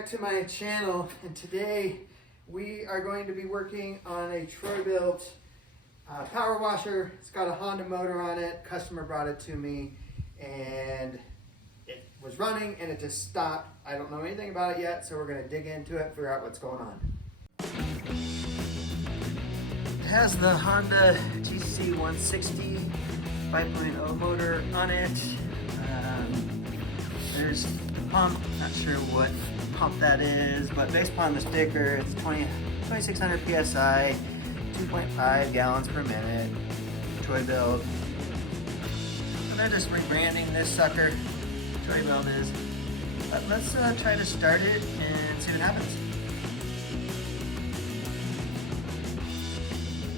back to my channel, and today we are going to be working on a Troy Bilt power washer. It's got a Honda motor on it. Customer brought it to me and it was running and it just stopped. I don't know anything about it yet, so we're going to dig into it, figure out what's going on. It has the Honda GC 160 5.0 motor on it. There's the pump, not sure what pump that is, but based upon the sticker, it's 2600 PSI, 2.5 gallons per minute, Troy Bilt. And they're just rebranding this sucker, Troy Bilt is. But let's try to start it and see what happens.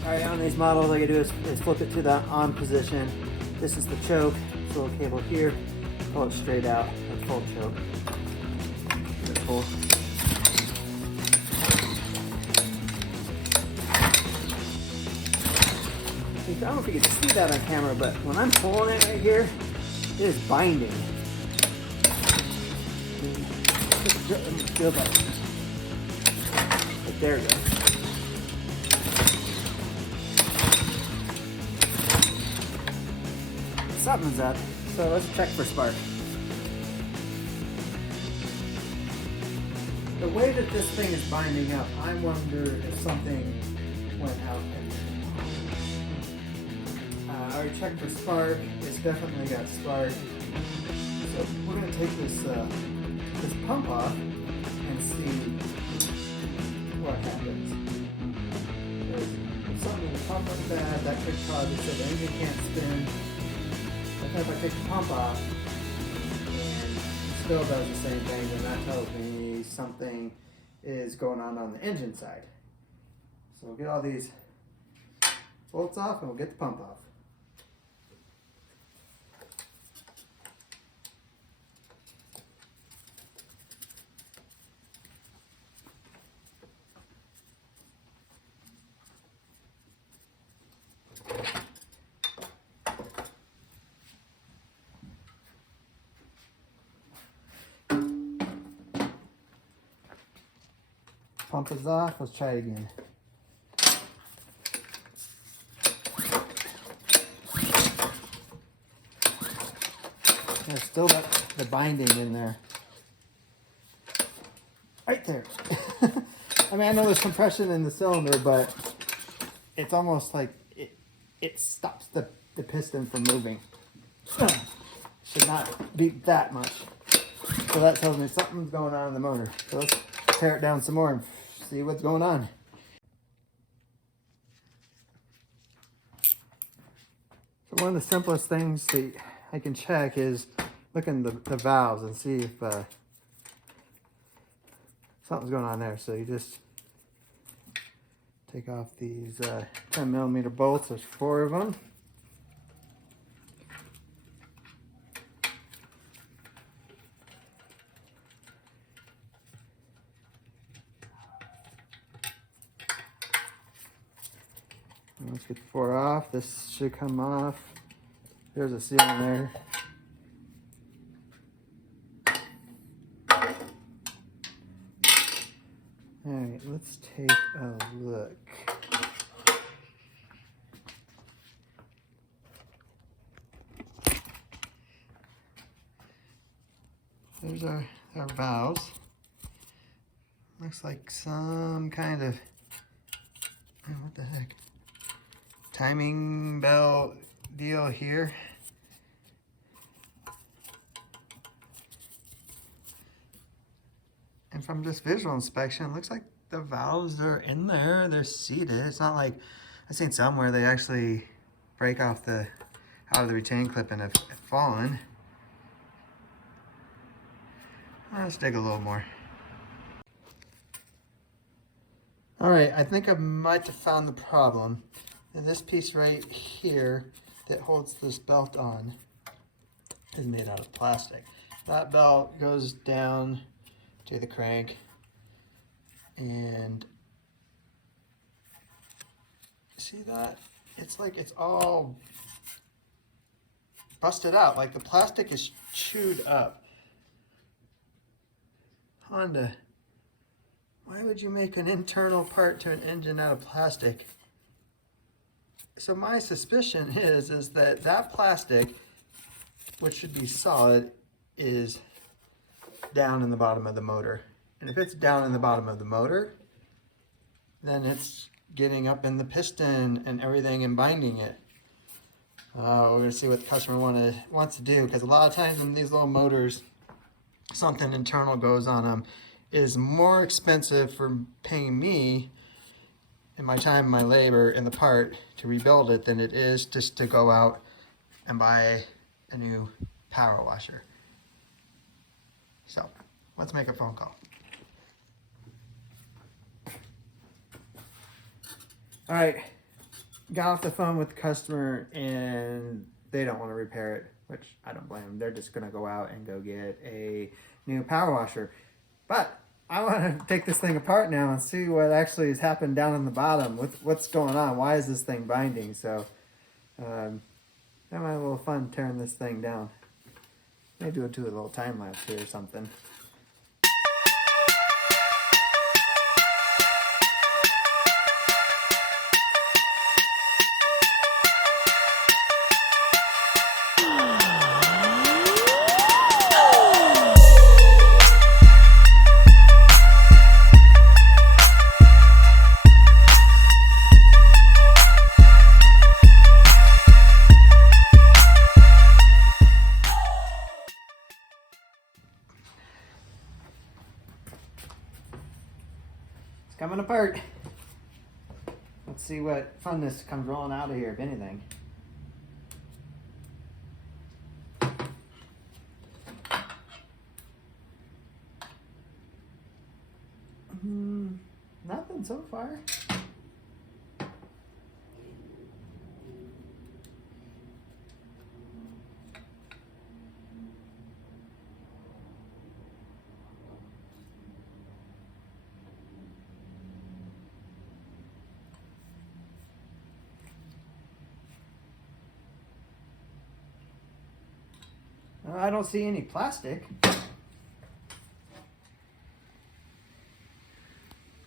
Alright, on these models, all you do is flip it to the on position. This is the choke, this little cable here. Pull it straight out, a full choke. Give it pull. I don't know if you can see that on camera, but when I'm pulling it right here, it is binding. Feel that. Right there we go. Something's up. So let's check for spark. The way that this thing is binding up, I wonder if something went out in there. I already checked for spark. It's definitely got spark. So we're going to take this pump off and see what happens. If something in the pump went bad, that could cause it so the engine can't spin. If I take the pump off and it still does the same thing, then that tells me something is going on the engine side. So we'll get all these bolts off and we'll get the pump off. Pump is off, let's try it again. There's still the binding in there. Right there. I mean, I know there's compression in the cylinder, but it's almost like it stops the piston from moving. Should not be that much. So that tells me something's going on in the motor. So let's tear it down some more and see what's going on. So one of the simplest things that I can check is look in the valves and see if something's going on there. So you just take off these 10mm bolts. There's 4 of them. Let's get the 4 off. This should come off. There's a seal in there. Alright, let's take a look. There's our valves. Looks like some kind of, oh, what the heck? Timing belt deal here. And from just visual inspection, it looks like the valves are in there. They're seated. It's not like I've seen some where they actually break off out of the retain clip and have fallen. Let's dig a little more. All right, I think I might have found the problem. And this piece right here that holds this belt on is made out of plastic. That belt goes down to the crank and see that? It's like it's all busted out, like the plastic is chewed up. Honda Why would you make an internal part to an engine out of plastic? So my suspicion is that that plastic, which should be solid, is down in the bottom of the motor. And if it's down in the bottom of the motor, then it's getting up in the piston and everything and binding it. We're gonna see what the customer wants to do, because a lot of times when these little motors, something internal goes on them, is more expensive for paying me and my time, my labor, and the part to rebuild it than it is just to go out and buy a new power washer. So let's make a phone call. All right, got off the phone with the customer and they don't want to repair it, which I don't blame them. They're just gonna go out and go get a new power washer. But I want to take this thing apart now and see what actually has happened down in the bottom. What's going on? Why is this thing binding? So that might be a little fun tearing this thing down. Maybe we'll do a little time lapse here or something. Coming apart. Let's see what funness comes rolling out of here, if anything. Nothing so far. I don't see any plastic.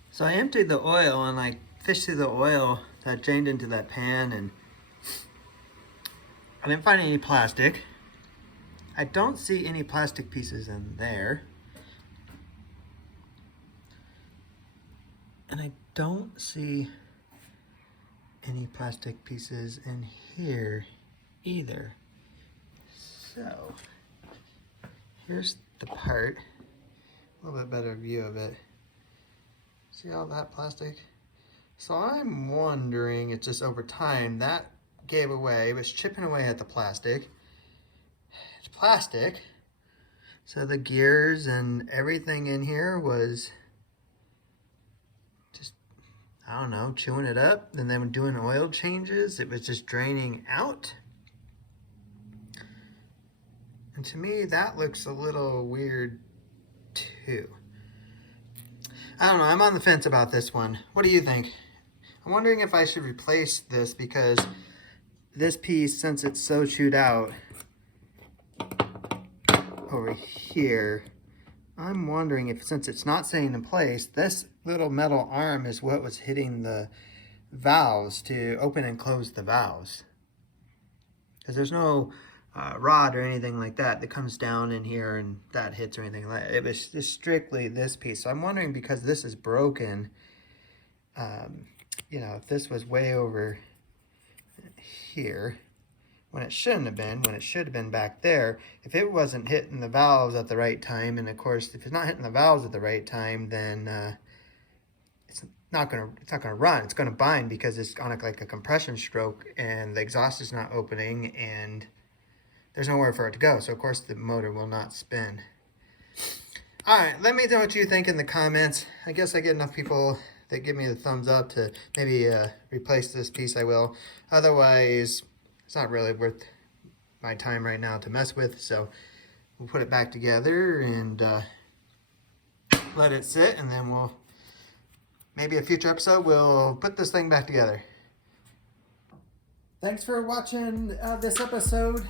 So I emptied the oil and I fished through the oil that drained into that pan, and I didn't find any plastic. I don't see any plastic pieces in there. And I don't see any plastic pieces in here either. So here's the part, a little bit better view of it. See all that plastic? So I'm wondering, it's just over time that gave away, it was chipping away at the plastic. It's plastic, so the gears and everything in here was just, I don't know, chewing it up, and then doing oil changes, it was just draining out. And to me, that looks a little weird too. I don't know, I'm on the fence about this one. What do you think? I'm wondering if I should replace this, because this piece, since it's so chewed out over here, I'm wondering if, since it's not staying in place, this little metal arm is what was hitting the valves to open and close the valves. Because there's no rod or anything like that that comes down in here and that hits or anything like that. It was just strictly this piece. So I'm wondering, because this is broken, you know, if this was way over here when it shouldn't have been, when it should have been back there, if it wasn't hitting the valves at the right time, and of course if it's not hitting the valves at the right time, then it's not gonna run. It's gonna bind because it's on like a compression stroke, and the exhaust is not opening, and there's nowhere for it to go. So of course the motor will not spin. All right, let me know what you think in the comments. I guess I get enough people that give me the thumbs up to maybe replace this piece, I will. Otherwise, it's not really worth my time right now to mess with. So we'll put it back together and let it sit, and then we'll, maybe a future episode, we'll put this thing back together. Thanks for watching this episode.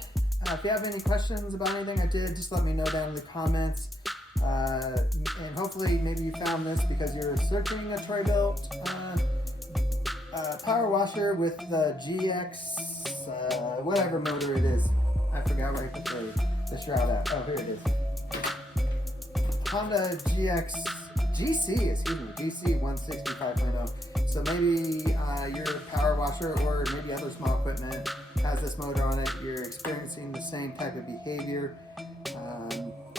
If you have any questions about anything I did, just let me know down in the comments. And hopefully maybe you found this because you're searching a Troy Bilt power washer with the GX, whatever motor it is. I forgot where I put the shroud at. Oh, here it is. Honda GC 165.0. So maybe your power washer or maybe other small equipment has this motor on it. You're experiencing the same type of behavior.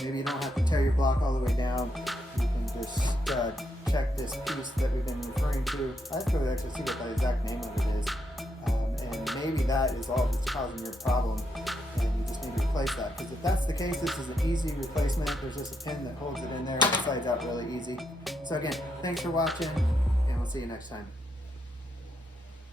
Maybe you don't have to tear your block all the way down. You can just check this piece that we've been referring to. I have to actually see what the exact name of it is. And maybe that is all that's causing your problem. And you just need to replace that. Because if that's the case, this is an easy replacement. There's just a pin that holds it in there. It slides out really easy. So again, thanks for watching, and we'll see you next time.